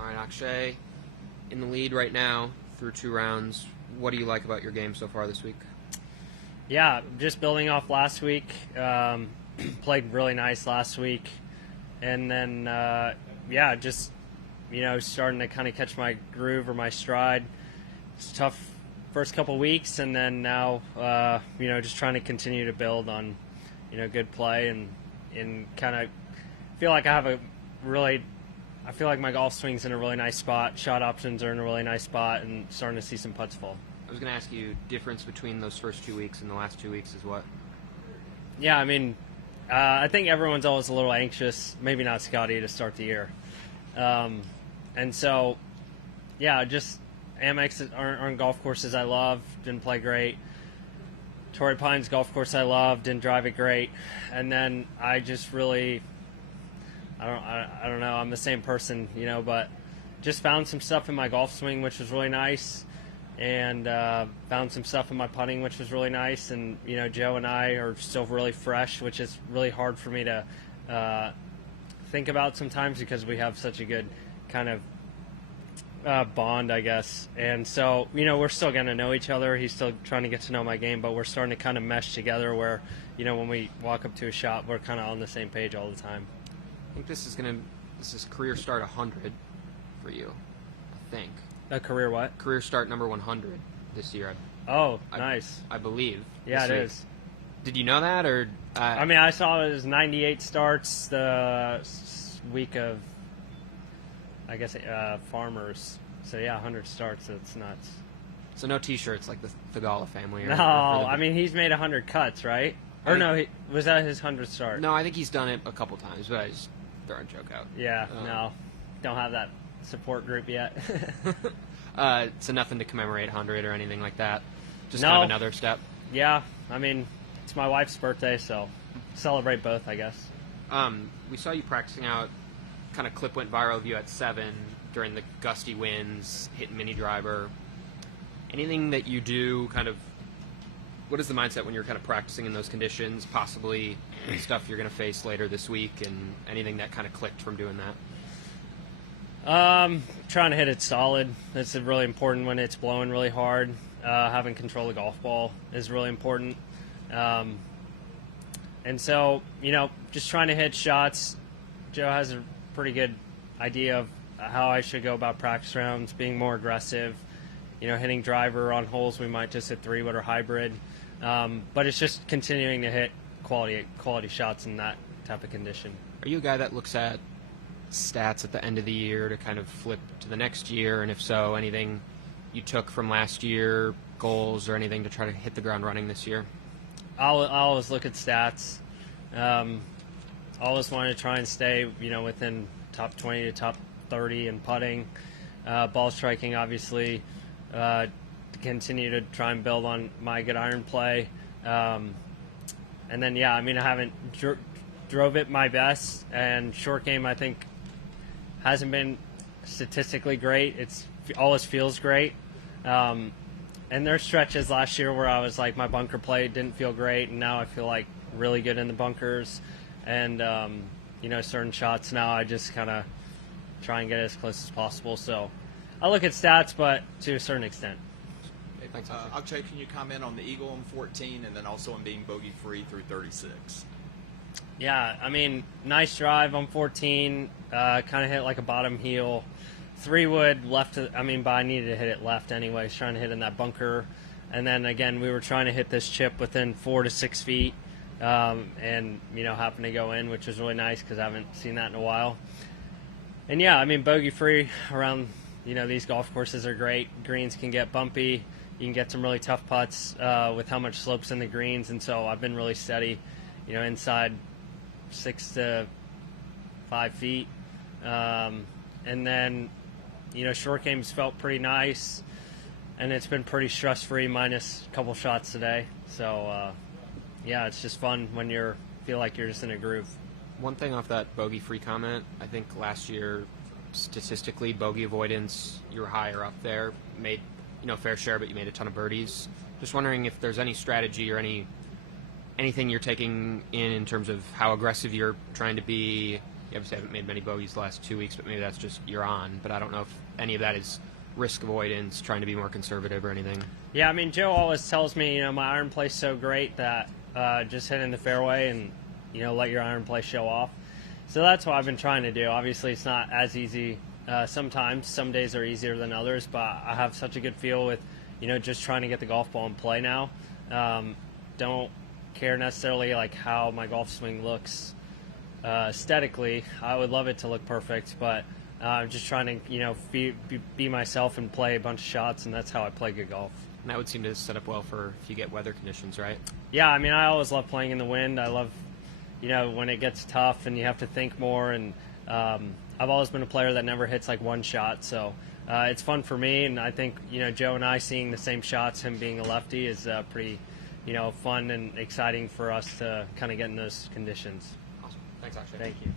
All right, Akshay, in the lead right now through 2 rounds. What do you like about your game so far this week? Yeah, just building off last week. Played really nice last week. And then, just, starting to kind of catch my groove or my stride. It's tough first couple weeks, and then now, just trying to continue to build on, good play and kind of feel like I feel like my golf swing's in a really nice spot. Shot options are in a really nice spot, and starting to see some putts fall. I was going to ask you, difference between those first 2 weeks and the last 2 weeks is what? Yeah, I mean, I think everyone's always a little anxious, maybe not Scotty, to start the year. And so, yeah, just Amex aren't golf courses I love, didn't play great. Torrey Pines golf course I love, didn't drive it great. And then I just really, I don't know, I'm the same person, but just found some stuff in my golf swing, which was really nice. And found some stuff in my putting, which was really nice. And, Joe and I are still really fresh, which is really hard for me to think about sometimes because we have such a good kind of bond, I guess. And so, we're still going to know each other. He's still trying to get to know my game, but we're starting to kind of mesh together where, when we walk up to a shot, we're kind of on the same page all the time. I think this is career start 100 for you, I think. A career what? Career start number 100 this year. Nice. I believe. Yeah, it is. Did you know that, or? I mean, I saw it was 98 starts the week of, I guess, Farmers. So yeah, 100 starts. It's nuts. So no T-shirts like the Thagala family. No, I mean he's made 100 cuts, right? Or no, was that his 100th start? No, I think he's done it a couple times, but I just throw a joke out. Yeah, no, don't have that support group yet. So nothing to commemorate 100 or anything like that? Just kind of another step? Yeah, I mean, it's my wife's birthday, so celebrate both, I guess. We saw you practicing out, kind of clip went viral of you at 7 during the gusty winds, hitting mini driver. Anything that you do kind of, what is the mindset when you're kind of practicing in those conditions, possibly stuff you're going to face later this week, and anything that kind of clicked from doing that? Trying to hit it solid. It's really important when it's blowing really hard. Having control of the golf ball is really important. And so, just trying to hit shots. Joe has a pretty good idea of how I should go about practice rounds, being more aggressive, hitting driver on holes we might just hit 3-wood or hybrid. But it's just continuing to hit quality shots in that type of condition. Are you a guy that looks at stats at the end of the year to kind of flip to the next year, and if so, anything you took from last year, goals or anything to try to hit the ground running this year? I'll always look at stats. Always want to try and stay, within top 20 to top 30 in putting, ball striking, obviously. To continue to try and build on my good iron play, and then I haven't drove it my best, and short game I think hasn't been statistically great. It's always feels great. And there's stretches last year where I was like, my bunker play didn't feel great, and now I feel like really good in the bunkers. And, certain shots now I just kind of try and get as close as possible. So I look at stats, but to a certain extent. Hey, thanks, Akshay, can you comment on the Eagle on 14 and then also on being bogey-free through 36? Yeah, I mean, nice drive on 14, kind of hit like a bottom heel. 3-wood left, but I needed to hit it left anyways, trying to hit in that bunker. And then again, we were trying to hit this chip within 4 to 6 feet, and, happened to go in, which was really nice because I haven't seen that in a while. And bogey-free around, these golf courses are great. Greens can get bumpy. You can get some really tough putts with how much slope's in the greens, and so I've been really steady, inside 6 to 5 feet. And then, short game's felt pretty nice, and it's been pretty stress-free minus a couple shots today. So, it's just fun when you feel like you're just in a groove. One thing off that bogey-free comment, I think last year, statistically, bogey avoidance, you were higher up there, made, fair share, but you made a ton of birdies. Just wondering if there's any strategy or anything you're taking in terms of how aggressive you're trying to be You obviously haven't made many bogeys the last 2 weeks, but maybe that's just you're on. But I don't know if any of that is risk avoidance, trying to be more conservative or anything. Yeah, I mean, Joe always tells me, you know, my iron play's so great that just hit in the fairway and, you know, let your iron play show off. So that's what I've been trying to do. Obviously, it's not as easy sometimes. Some days are easier than others, but I have such a good feel with, you know, just trying to get the golf ball in play now. Don't care necessarily like how my golf swing looks aesthetically. I would love it to look perfect, but I'm just trying to, you know, be myself and play a bunch of shots, and that's how I play good golf. And that would seem to set up well for if you get weather conditions, right? Yeah, I mean, I always love playing in the wind. I love, you know, when it gets tough and you have to think more, and I've always been a player that never hits like one shot, so it's fun for me, and I think, you know, Joe and I seeing the same shots, him being a lefty, is pretty, you know, fun and exciting for us to kind of get in those conditions. Awesome. Thanks, Akshay. Thank you.